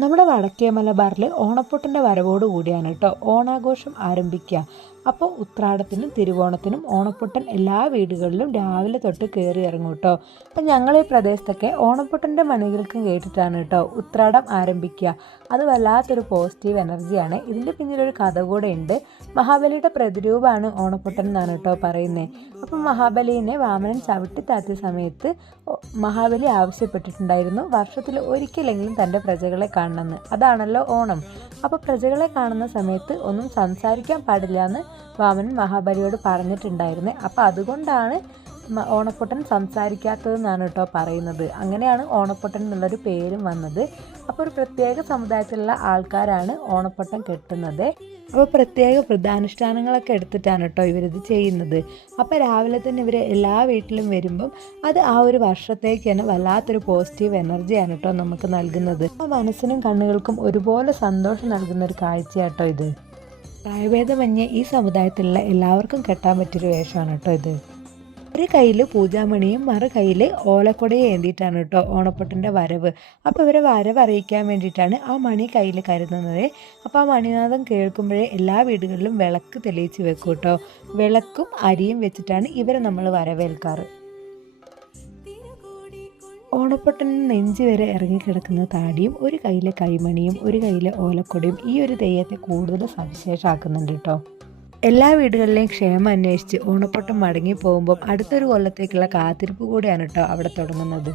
നമ്മുടെ വടക്കേ മലബാറിൽ ഓണപ്പൊട്ടിന്റെ വരവോട് കൂടിയാണ് കേട്ടോ ഓണാഘോഷം ആരംഭിക്കുക. അപ്പോൾ ഉത്രാടത്തിനും തിരുവോണത്തിനും ഓണപ്പൊട്ടൻ എല്ലാ വീടുകളിലും രാവിലെ തൊട്ട് കയറി ഇറങ്ങും കേട്ടോ. അപ്പം ഞങ്ങൾ ഈ പ്രദേശത്തൊക്കെ ഓണപ്പൊട്ടന്റെ മണികൾക്കും കേട്ടിട്ടാണ് കേട്ടോ ഉത്രാടം ആരംഭിക്കുക. അത് വല്ലാത്തൊരു പോസിറ്റീവ് എനർജിയാണ് ഇതിന്റെ പിന്നിലൊരു കഥ കൂടെ ഉണ്ട്. മഹാബലിയുടെ പ്രതിരൂപമാണ് ഓണപ്പൊട്ടൻ എന്നാണ് കേട്ടോ പറയുന്നത് അപ്പം മഹാബലിനെ വാമനൻ ചവിട്ടി താത്തിയ സമയത്ത് മഹാബലി ആവശ്യപ്പെട്ടിട്ടുണ്ടായിരുന്നു. വർഷത്തിൽ ഒരിക്കലെങ്കിലും തന്റെ പ്രജകളെ കാണണമെന്ന്. അതാണല്ലോ ഓണം. അപ്പോൾ പ്രജകളെ കാണുന്ന സമയത്ത് ഒന്നും സംസാരിക്കാൻ പാടില്ല എന്ന് വാമനൻ മഹാബലിയോട് പറഞ്ഞിട്ടുണ്ടായിരുന്നത് അപ്പോൾ അതുകൊണ്ടാണ് ഓണപ്പൊട്ടൻ സംസാരിക്കാത്തതെന്നാണ് കേട്ടോ പറയുന്നത്. അങ്ങനെയാണ് ഓണപ്പൊട്ടൻ എന്നുള്ളൊരു പേരും വന്നത്. അപ്പോൾ ഒരു പ്രത്യേക സമുദായത്തിലുള്ള ആൾക്കാരാണ് ഓണപ്പൊട്ടൻ കെട്ടുന്നത്. അപ്പോൾ പ്രത്യേക വ്രതാനുഷ്ഠാനങ്ങളൊക്കെ എടുത്തിട്ടാണ് കേട്ടോ ഇവരിത് ചെയ്യുന്നത്. അപ്പോൾ രാവിലെ തന്നെ ഇവർ എല്ലാ വീട്ടിലും വരുമ്പം അത് ആ ഒരു വർഷത്തേക്ക് തന്നെ വല്ലാത്തൊരു പോസിറ്റീവ് എനർജിയാണ് കേട്ടോ നമുക്ക് നൽകുന്നത്. ആ മനസ്സിനും കണ്ണുകൾക്കും ഒരുപോലെ സന്തോഷം നൽകുന്ന ഒരു കാഴ്ചയാട്ടോ ഇത്. പ്രായഭേദമന്യേ ഈ സമുദായത്തിലുള്ള എല്ലാവർക്കും കെട്ടാൻ പറ്റിയൊരു വേഷമാണ് കേട്ടോ ഇത്. ഒരു കയ്യിൽ പൂജാമണിയും മറു കയ്യിൽ ഓലക്കൊടയും ഏന്തിയിട്ടാണ് കേട്ടോ ഓണപ്പൊട്ടന്റെ വരവ്. അപ്പോൾ ഇവരെ വരവ് അറിയിക്കാൻ വേണ്ടിയിട്ടാണ് ആ മണി കയ്യിൽ കരുതുന്നത്. അപ്പോൾ ആ മണിനാഥം കേൾക്കുമ്പോഴേ എല്ലാ വീടുകളിലും വിളക്ക് തെളിയിച്ച് വെക്കും കേട്ടോ വിളക്കും അരിയും വെച്ചിട്ടാണ് ഇവരെ നമ്മൾ വരവേൽക്കാറ്. ഓണപ്പൊട്ടന് നെഞ്ച് വരെ ഇറങ്ങിക്കിടക്കുന്ന താടിയും ഒരു കയ്യിലെ കൈമണിയും ഒരു കയ്യിലെ ഓലക്കൊടിയും ഈ ഒരു തെയ്യത്തെ കൂടുതൽ സവിശേഷമാക്കുന്നുണ്ട് കേട്ടോ എല്ലാ വീടുകളിലെയും ക്ഷേമം അന്വേഷിച്ച് ഓണപ്പൊട്ടം മടങ്ങി പോകുമ്പോൾ അടുത്തൊരു കൊല്ലത്തേക്കുള്ള കാത്തിരിപ്പ് കൂടിയാണ് കേട്ടോ അവിടെ തുടങ്ങുന്നത്.